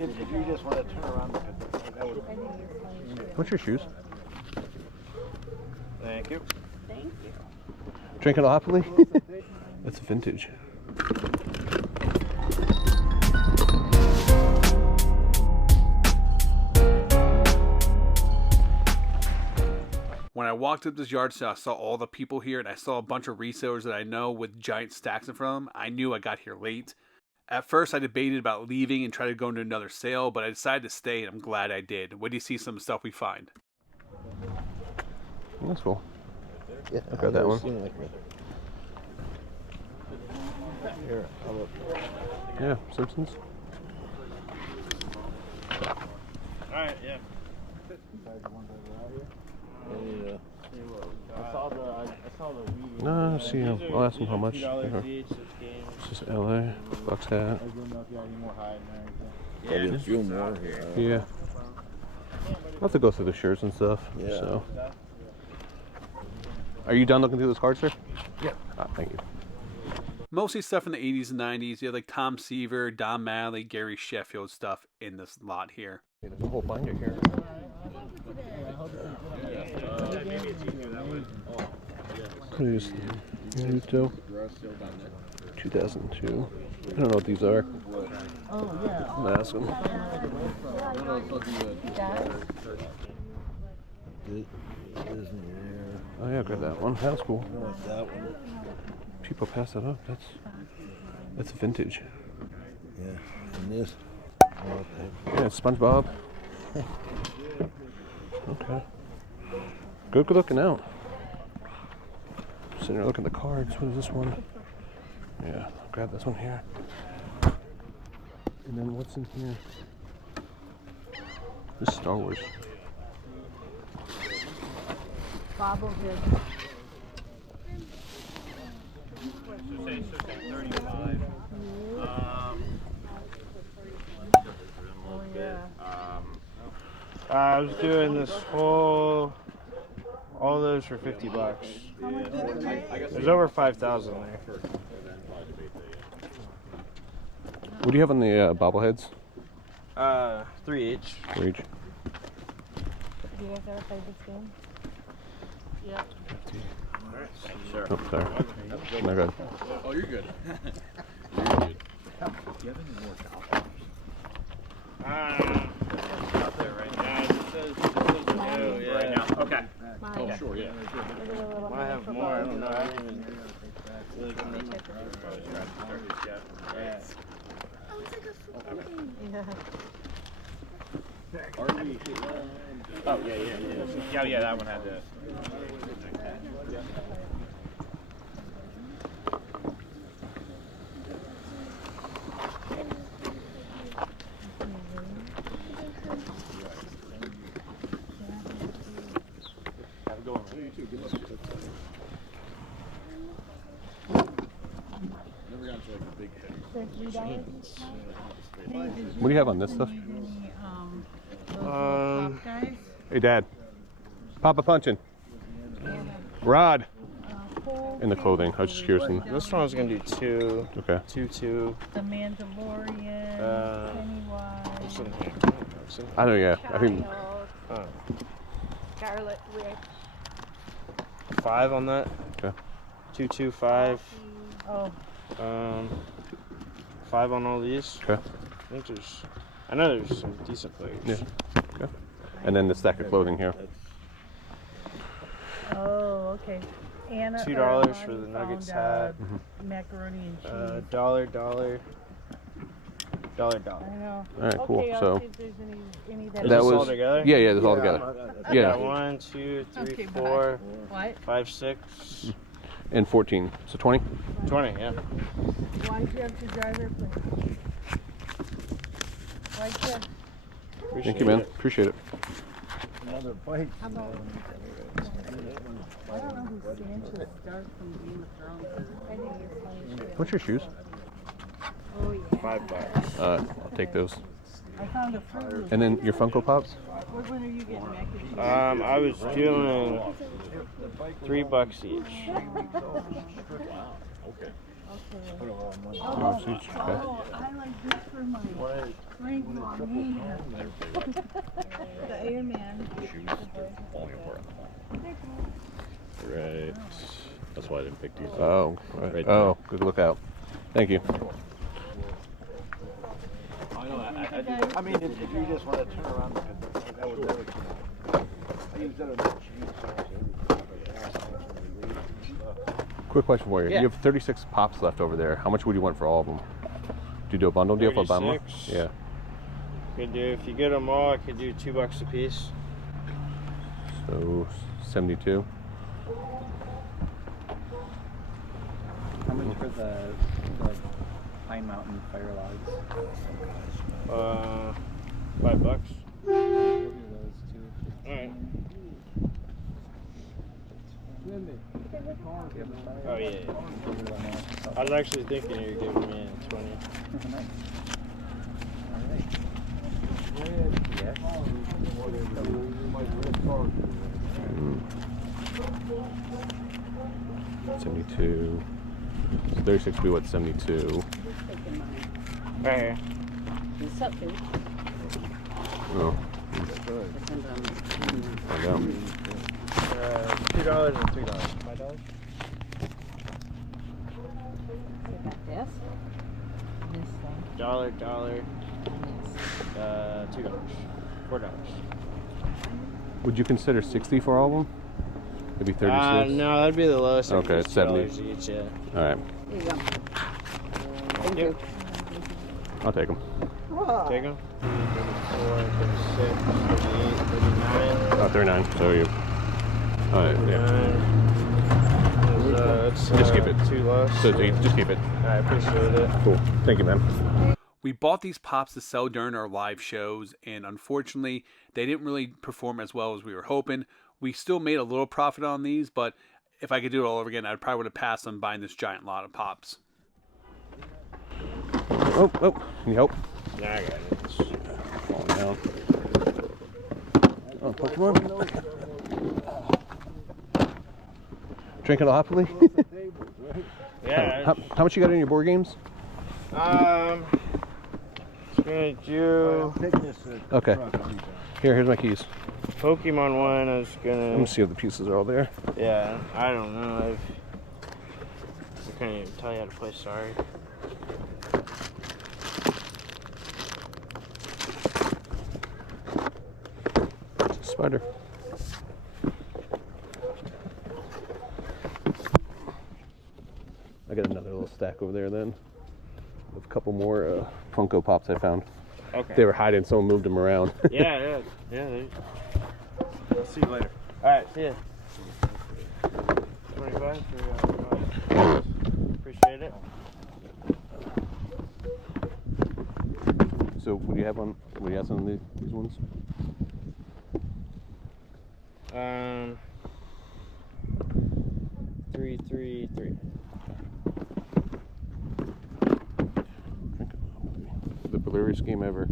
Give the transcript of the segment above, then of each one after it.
If you just want to turn around, that would... What's your shoes? Thank you. Thank you. Drinking happily? That's vintage. When I walked up this yard sale, I saw all the people here, and I saw a bunch of resellers that I know with giant stacks in front of them. I knew I got here late. At first, I debated about leaving and try to go into another sale, but I decided to stay, and I'm glad I did. Wait do you see some stuff we find? That's cool. Yeah, I got that one. Here, I'll look. Yeah, Simpsons. Alright, yeah. I saw the weed. No, see him. I'll ask him how much. $2 It's each, 6 games. just LA. Bucks hat. I didn't know if you had any more hide and everything. Yeah, a few more here. Yeah. I'll have to go through the shirts and stuff. Yeah. So. Are you done looking through those cards, sir? Yeah. Thank you. Mostly stuff in the 80s and 90s. You have like Tom Seaver, Don Malley, Gary Sheffield stuff in this lot here. There's a whole binder here. Please. 2002. I don't know what these are. Oh, yeah. I'm gonna ask them. Oh yeah, grab that one. That's cool. That one. People pass that up. That's vintage. Yeah. And this. Okay. Yeah, it's SpongeBob. Okay. Good looking out. Sitting there looking at the cards. What is this one? Yeah, I'll grab this one here. And then what's in here? This is Star Wars. Bobbleheads. I was doing this whole, all those for $50. There's over 5,000 there. What do you have on the bobbleheads? 3 each. 3 each. Do you guys ever play this game? Yep. Sure. Oh, sorry. No good. Oh, you're good. You're good. Do you have any more golf? Out there right now. It says no, yeah. Right now? Okay. Mine. Oh, sure, yeah. I have more. I don't know. I haven't even... Yeah. Oh, it's like a football game. Yeah. Oh, yeah, that one had to... What do you have on this stuff? Hey, Dad. Papa punching. Rod. In the clothing. I was just curious. This one I was going to do 2. Okay. 2. The Mandalorian, Pennywise, I know, yeah. I think. Scarlet Witch. 5 on that. Okay. 2, 5. Oh. 5 on all these. Okay. I know there's some decent players. Yeah. Okay. And then the stack of clothing here. Oh, okay. Anna, $2 for the Nuggets hat. Macaroni and cheese. $1. I know. All right, cool. Okay, I'll So see if there's any that this was all together? Yeah, that's all together. Yeah. 1, 2, 3, Okay, 4, What? 5, 6. And 14. So 20. 20, yeah. Why'd you have to drive airplane? Why'd you have... Thank you, man. Appreciate it. Another bite. How about... I don't know who Sanchez Stark from Game of Thrones. I think it's funny shit. What's your shoes? Oh, yeah. $5. I'll take those. I found a Fruit Loop. And then your Funko Pops? What one are you getting, mac and cheese? I was doing $3 each. Okay. Oh, so it's okay. Oh, I like this for my drink on the airman. Shoes falling apart. Right. That's why I didn't pick these. Oh, right. Right Oh, good lookout. Thank you. I mean, if you just want to turn around, that would really I use that on the jeans. Quick question for you. Yeah. You have 36 pops left over there. How much would you want for all of them? Do you do a bundle deal for a bundle? 36. Yeah. Could do, if you get them all, I could do $2 a piece. So 72. How much for the Pine Mountain fire logs? $5. We'll do those two. Alright. Do you have the fire? Oh yeah. I was actually thinking you were giving me 20. Nice. Mm. 72. So 36 would be what, 72? Right here. What's up, dude? Oh, Depends on find out. $2 and $3. $5? this. This thing. $1, And this. $2, $4. Would you consider 60 for all of them? Maybe 36? No, that'd be the lowest. Okay, It's $70 $2 each, yeah. All right, Here you go. Thank you. I'll take them. Take them. 34, 36, 38, 39. Oh, 39. So you. All right, yeah. Just keep it. Too low. So just keep it. I appreciate it. Cool. Thank you, man. We bought these pops to sell during our live shows, and unfortunately, they didn't really perform as well as we were hoping. We still made a little profit on these, but if I could do it all over again, I probably would have passed on buying this giant lot of pops. Oh, can you help? Yeah, I got it. Falling down. Oh, Pokemon. Drinking happily. Yeah. How much you got in your board games? It's gonna do Okay. Here's my keys. Pokemon one. I was Let me gonna. see if the pieces are all there. Yeah, I don't know. I couldn't even tell you how to play. Sorry. Spider. I got another little stack over there then. With a couple more Funko Pops I found. Okay. They were hiding, someone moved them around. Yeah. I'll see you later. All right. See ya. 25. Appreciate it. So what do you have on? What do you have on these ones? 333. The blurriest game ever.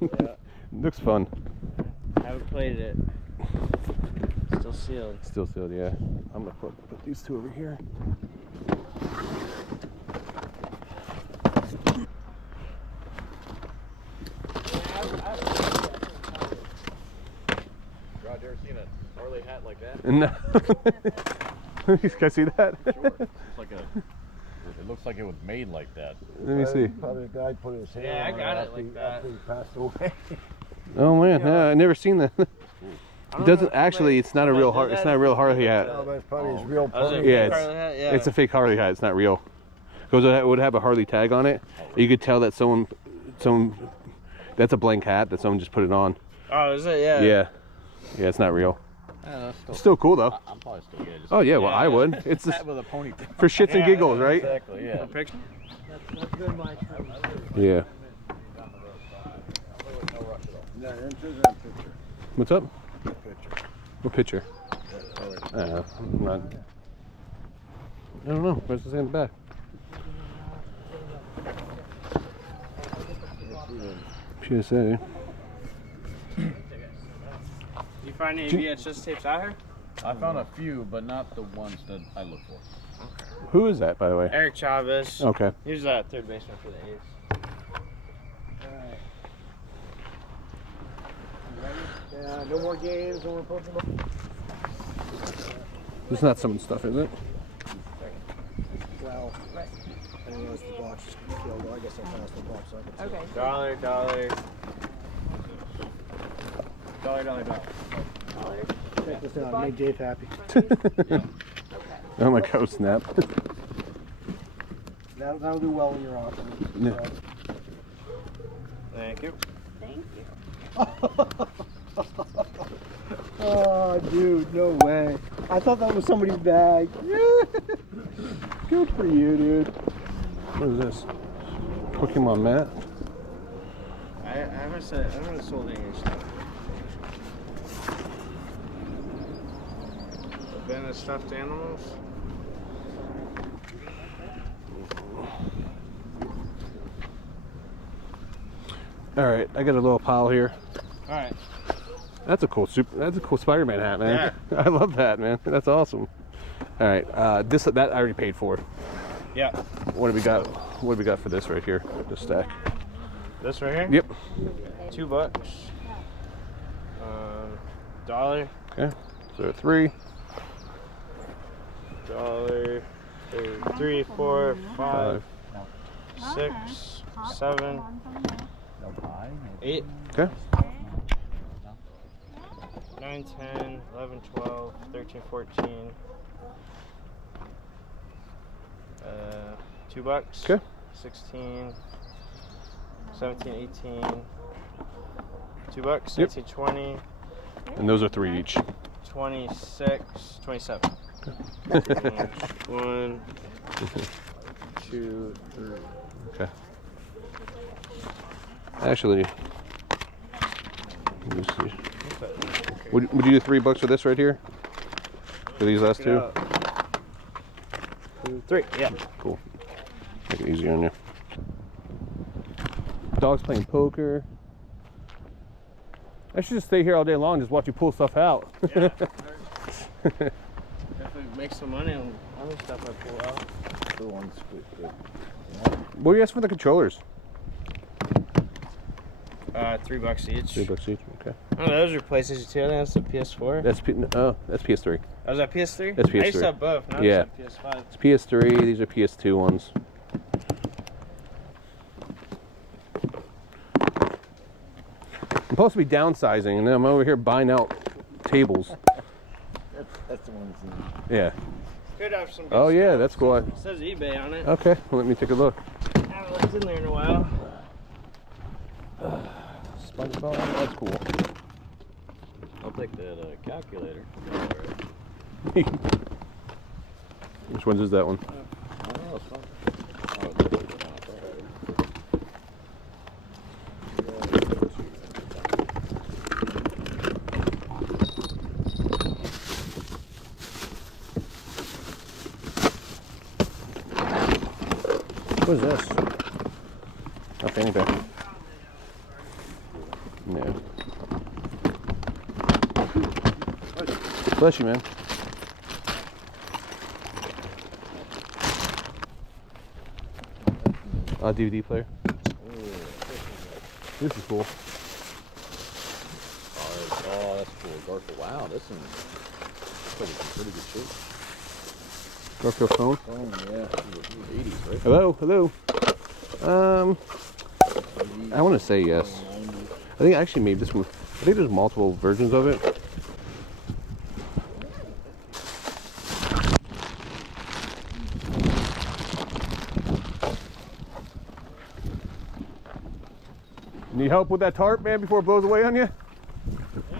Yeah. Looks fun. Haven't played it. Still sealed. Still sealed, yeah. I'm gonna put these two over here. Roger, ever seen a Harley hat like that? No. Can I see that? Sure. It's like it looks like it was made like that. Let me see. Probably a guy put his hand Yeah, I on got it after like he- that. after he passed away. Oh man, yeah, I never seen that. It doesn't actually. It's not a real It's not a real Harley hat. No, but it's probably his real Oh, is it pony. Yeah, fake Harley hat? Yeah. It's a fake Harley hat. It's not real. Because it would have a Harley tag on it. You could tell that someone, that's a blank hat that someone just put it on. Oh, is it? Yeah. Yeah, it's not real. Yeah, It's still cool though. I'm probably still good. Oh yeah, well Yeah, I yeah. would. It's just Hat with a ponytail. for shits and giggles, right? Exactly, yeah. Picture? Yeah. No, this isn't a picture. What's up? Picture. What picture? I'm not. I don't know. Where's it say in the back? PSA. You find any VHS tapes out here? I found a few, but not the ones that I look for. Who is that, by the way? Eric Chavez. Okay. He's third baseman for the A's. Yeah, no more games, no more Pokemon. It's not some stuff, is it? Well, I didn't realize the box just killed. I guess I'll pass the box. So I can Okay. Dollar. check this out. Make Dave happy. Oh my god, snap. That'll do well in your office. Yeah. Thank you. Thank you. Oh, dude, no way. I thought that was somebody's bag. Good for you, dude. What is this? Pokemon mat? I haven't sold any of your stuff. Been the stuffed animals. All right, I got a little pile here. All right. That's a cool Spider-Man hat, man. Yeah. I love that, man. That's awesome. All right, that I already paid for. Yeah. What do we got? What do we got for this right here? This stack. This right here? Yep. $2. $1. Okay. So 3. $1. 2, 3, 4, 5, 6, 7, 8, Okay. 9, 10, 11, 12, 13, 14. $2. Okay. 16, 17, 18. $2. Yep. 19, 20. And those are 3 each. 26, 27. 1, 2, 3. Okay. Actually, let me see. Would you do $3 for this right here? For these last 2? 2, 3. Yeah. Cool. Make it easier on you. Dog's playing poker. I should just stay here all day long, just watch you pull stuff out. Yeah. Definitely make some money on other stuff I pull out. The one's good. What do you ask for the controllers? $3 each. $3 each. Okay. Oh, those are PlayStation 2. That's the PS4. That's PS3. Oh, was that PS3? That's I used PS3. to have both. Now Yeah. it's PS5. It's PS3. These are PS2 ones. I'm supposed to be downsizing, and then I'm over here buying out tables. That's the ones. Yeah. Could have some. Good Oh yeah, stuff. that's cool. It says eBay on it. Okay, well, let me take a look. I haven't looked in there in a while. SpongeBob, that's cool. I'll take that calculator. Which ones is that one? What is this? A fanny pack. No. Bless you, man. DVD player. This is cool. Oh, that's cool. Garfield. Wow, this is pretty good shape. Garfield phone. Oh yeah, 80s, right? Hello, hello. I want to say yes. I think I actually made this one. I think there's multiple versions of it. Need help with that tarp, man, before it blows away on you? Yeah,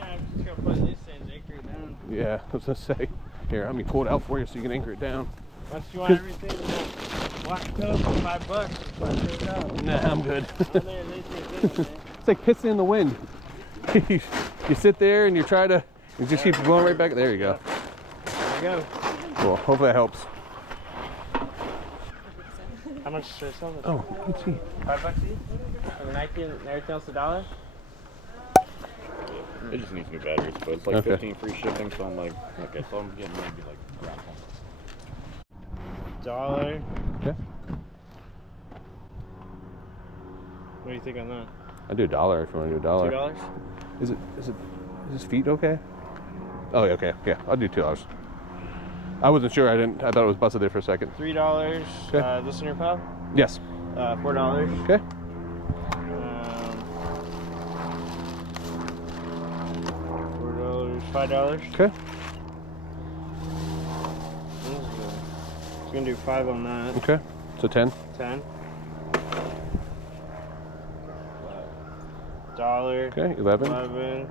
I'm just gonna put these things anchor it down. Yeah, I was gonna say. Here, let me pull it out for you so you can anchor it down. Once you want everything locked up for $5, just let it go. Nah, I'm good. Oh, man, they think this, man. It's like pissing in the wind. You sit there and you try to, it just keeps blowing right back. There you go. There you go. Cool. Hopefully that helps. How much should I sell this? Oh, let's see. $5 each? And the Nike and everything else $1? It just needs new batteries, but it's like Okay. 15 free shipping, so I'm like, okay, so I'm getting maybe like around $1. Okay. What do you think on that? I do $1 if you want to do $1. $2? Is his feet okay? Oh, yeah, okay. Yeah, I'll do $2. I wasn't sure. I thought it was busted there for a second. $3. Okay. Listener pal? Yes. $4. Okay. $4, $5. Okay. It's gonna do 5 on that. Okay. So 10. 10. $1. Okay. 11. 11.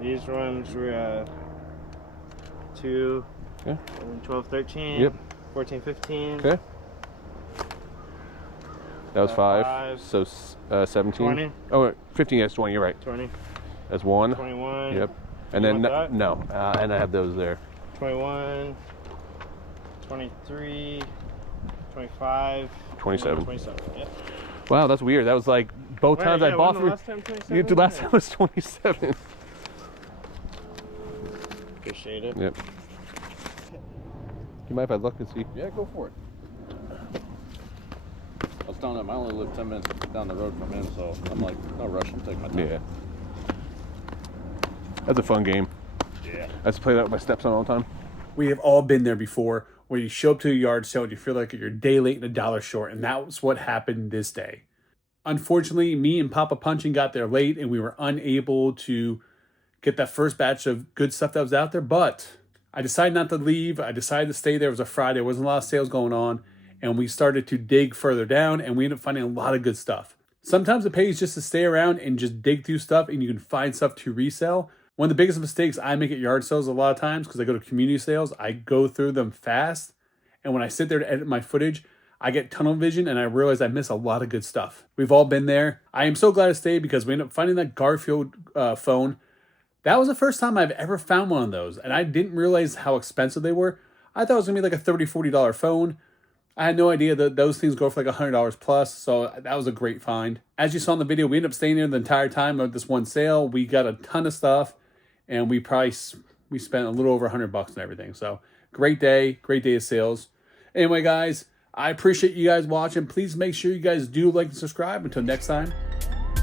These ones were 2. Okay. 12, 13. Yep. 14, 15. Okay. That was 5. 5. So 17. 20. Oh, 15. Yes, 20. You're right. 20. That's 1. 21. Yep. And You then want that? no. And I have those there. 21. 23. 25. 27. 27. Yep. Wow, that's weird. That was like both times I bought the three. last time 27? Yeah, the last time was 27. Appreciate it. Yep. You mind if I look and see? Yeah, go for it. I was telling him I only live 10 minutes down the road from him, so I'm like, no rush, I'm taking my time. Yeah. That's a fun game. Yeah. I used to play that with my stepson all the time. We have all been there before, where you show up to a yard sale and you feel like you're a day late and $1 short, and that was what happened this day. Unfortunately, me and Papa Punchin got there late, and we were unable to get that first batch of good stuff that was out there, but I decided not to leave. I decided to stay there. It was a Friday. There wasn't a lot of sales going on, and we started to dig further down, and we ended up finding a lot of good stuff. Sometimes it pays just to stay around and just dig through stuff, and you can find stuff to resell. One of the biggest mistakes I make at yard sales a lot of times, because I go to community sales, I go through them fast, and when I sit there to edit my footage, I get tunnel vision and I realize I miss a lot of good stuff. We've all been there. I am so glad to stay because we ended up finding that Garfield phone. That was the first time I've ever found one of those, and I didn't realize how expensive they were. I thought it was gonna be like a $30, $40 phone. I had no idea that those things go for like $100 plus, so that was a great find. As you saw in the video, we ended up staying there the entire time of this one sale. We got a ton of stuff, and we spent a little over $100 and everything. So great day of sales. Anyway, guys, I appreciate you guys watching. Please make sure you guys do like and subscribe. Until next time,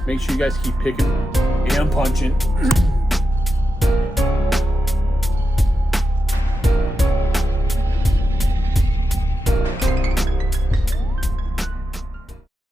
make sure you guys keep picking and punching.